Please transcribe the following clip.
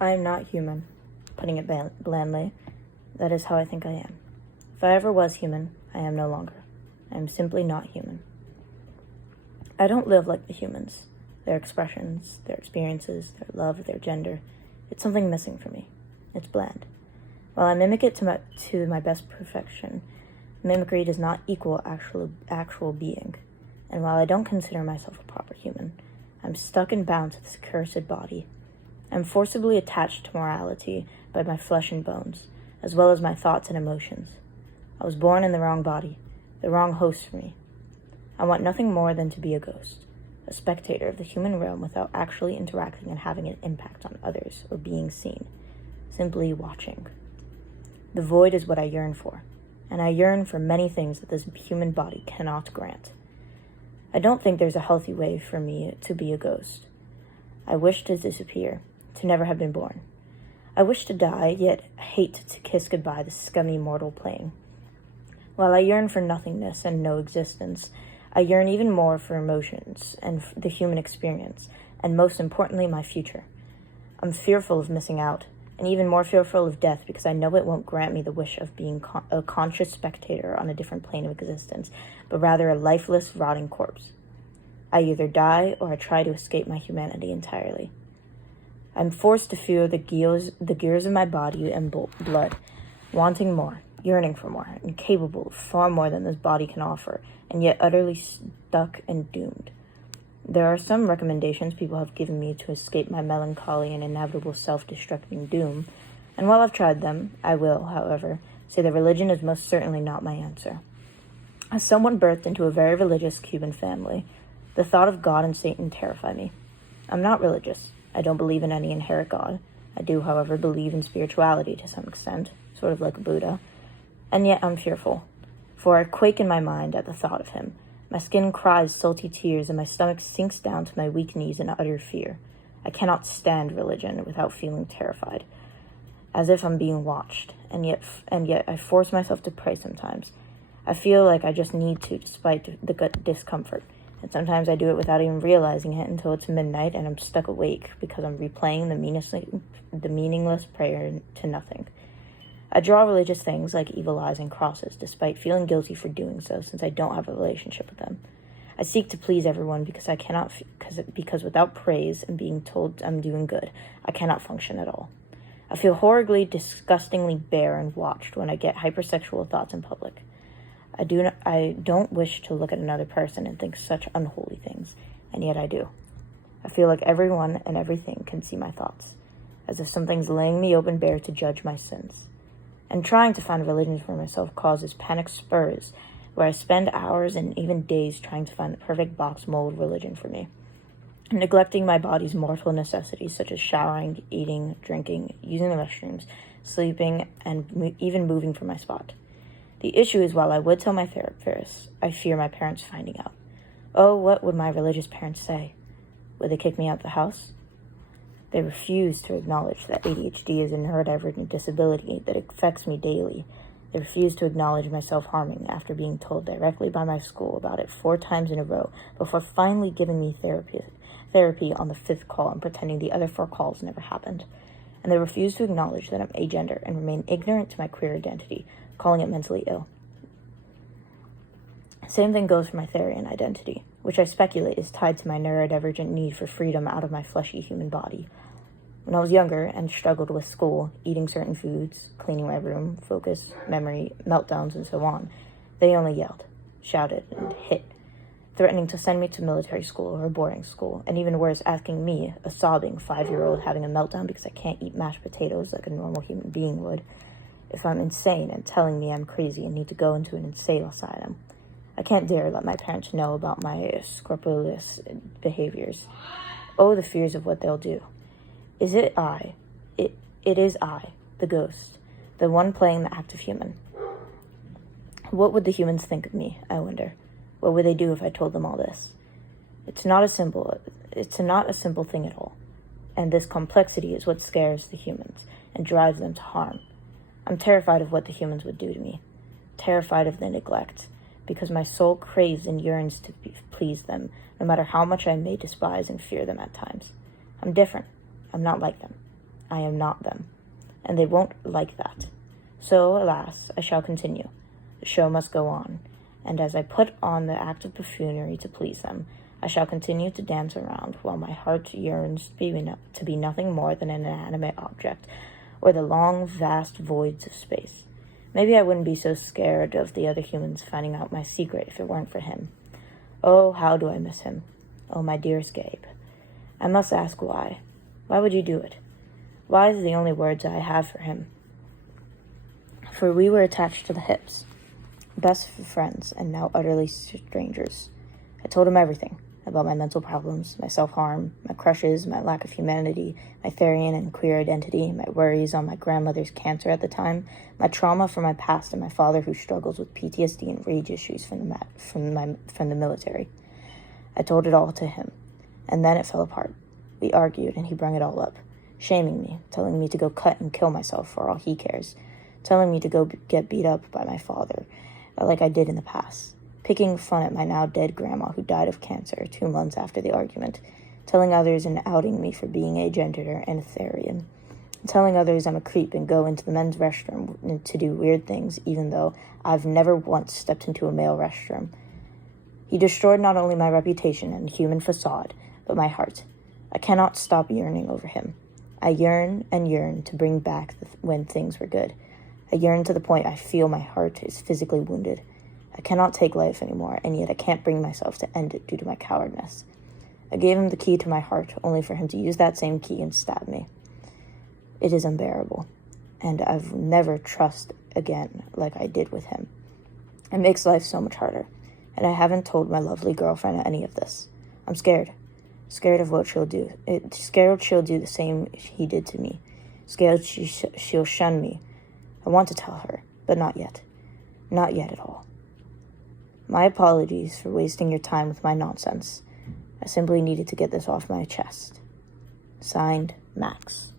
I am not human, putting it blandly. That is how I think I am. If I ever was human, I am no longer. I am simply not human. I don't live like the humans. Their expressions, their experiences, their love, their gender. It's something missing for me. It's bland. While I mimic it to my best perfection, mimicry does not equal actual being. And while I don't consider myself a proper human, I'm stuck and bound to this cursed body. I'm forcibly attached to morality by my flesh and bones, as well as my thoughts and emotions. I was born in the wrong body, the wrong host for me. I want nothing more than to be a ghost, a spectator of the human realm without actually interacting and having an impact on others or being seen, simply watching. The void is what I yearn for, and I yearn for many things that this human body cannot grant. I don't think there's a healthy way for me to be a ghost. I wish to disappear, to never have been born. I wish to die, yet hate to kiss goodbye the scummy mortal plane. While I yearn for nothingness and no existence, I yearn even more for emotions and the human experience, and most importantly, my future. I'm fearful of missing out, and even more fearful of death because I know it won't grant me the wish of being a conscious spectator on a different plane of existence, but rather a lifeless, rotting corpse. I either die or I try to escape my humanity entirely. I'm forced to feel the gears of my body and blood, wanting more, yearning for more, and capable of far more than this body can offer, and yet utterly stuck and doomed. There are some recommendations people have given me to escape my melancholy and inevitable self-destructing doom, and while I've tried them, I will, however, say that religion is most certainly not my answer. As someone birthed into a very religious Cuban family, the thought of God and Satan terrify me. I'm not religious. I don't believe in any inherent God. I do, however, believe in spirituality to some extent, sort of like a Buddha, and yet I'm fearful, for I quake in my mind at the thought of him. My skin cries salty tears, and my stomach sinks down to my weak knees in utter fear. I cannot stand religion without feeling terrified, as if I'm being watched, and yet I force myself to pray sometimes. I feel like I just need to, despite the gut discomfort, and sometimes I do it without even realizing it until it's midnight and I'm stuck awake because I'm replaying the meaningless prayer to nothing. I draw religious things like evil eyes and crosses, despite feeling guilty for doing so, since I don't have a relationship with them. I seek to please everyone because I cannot, because without praise and being told I'm doing good, I cannot function at all. I feel horribly, disgustingly bare and watched when I get hypersexual thoughts in public. I don't wish to look at another person and think such unholy things, and yet I do. I feel like everyone and everything can see my thoughts, as if something's laying me open bare to judge my sins. And trying to find religion for myself causes panic spurs, where I spend hours and even days trying to find the perfect box mold religion for me, neglecting my body's mortal necessities such as showering, eating, drinking, using the restrooms, sleeping, and even moving from my spot. The issue is, while I would tell my therapist, I fear my parents finding out. Oh, what would my religious parents say? Would they kick me out of the house? They refuse to acknowledge that ADHD is a neurodivergent disability that affects me daily. They refuse to acknowledge my self-harming after being told directly by my school about it 4 times in a row before finally giving me therapy on the 5th call and pretending the other 4 calls never happened. And they refuse to acknowledge that I'm agender and remain ignorant to my queer identity, calling it mentally ill. Same thing goes for my Therian identity, which I speculate is tied to my neurodivergent need for freedom out of my fleshy human body. When I was younger and struggled with school, eating certain foods, cleaning my room, focus, memory, meltdowns, and so on, they only yelled, shouted, and hit, threatening to send me to military school or boarding school, and even worse, asking me, a sobbing 5-year-old having a meltdown because I can't eat mashed potatoes like a normal human being would, if I'm insane, and telling me I'm crazy and need to go into an insane asylum. I can't dare let my parents know about my scrupulous behaviors. Oh, the fears of what they'll do. Is it I? It is I, the ghost, the one playing the active human. What would the humans think of me, I wonder? What would they do if I told them all this? It's not a simple thing at all. And this complexity is what scares the humans and drives them to harm. I'm terrified of what the humans would do to me, terrified of the neglect, because my soul craves and yearns to please them, no matter how much I may despise and fear them at times. I'm different. I'm not like them. I am not them, and they won't like that. So, alas, I shall continue. The show must go on, and as I put on the act of buffoonery to please them, I shall continue to dance around while my heart yearns to be nothing more than an inanimate object, or the long, vast voids of space. Maybe I wouldn't be so scared of the other humans finding out my secret if it weren't for him. Oh, how do I miss him? Oh, my dearest Gabe. I must ask why. Why would you do it? Why is the only words I have for him. For we were attached to the hips, best friends, and now utterly strangers. I told him everything about my mental problems, my self-harm, my crushes, my lack of humanity, my Therian and queer identity, my worries on my grandmother's cancer at the time, my trauma from my past, and my father who struggles with PTSD and rage issues from the military. I told it all to him, and then it fell apart. We argued, and he brung it all up, shaming me, telling me to go cut and kill myself for all he cares, telling me to go get beat up by my father, like I did in the past, picking fun at my now dead grandma who died of cancer 2 months after the argument, telling others and outing me for being agender and a Therian, telling others I'm a creep and go into the men's restroom to do weird things even though I've never once stepped into a male restroom. He destroyed not only my reputation and human facade, but my heart. I cannot stop yearning over him. I yearn and yearn to bring back when things were good. I yearn to the point I feel my heart is physically wounded. I cannot take life anymore, and yet I can't bring myself to end it due to my cowardness. I gave him the key to my heart, only for him to use that same key and stab me. It is unbearable, and I've never trust again like I did with him. It makes life so much harder, and I haven't told my lovely girlfriend any of this. I'm scared. Scared of what she'll do. Scared she'll do the same he did to me. Scared she'll shun me. I want to tell her, but not yet. Not yet at all. My apologies for wasting your time with my nonsense. I simply needed to get this off my chest. Signed, Max.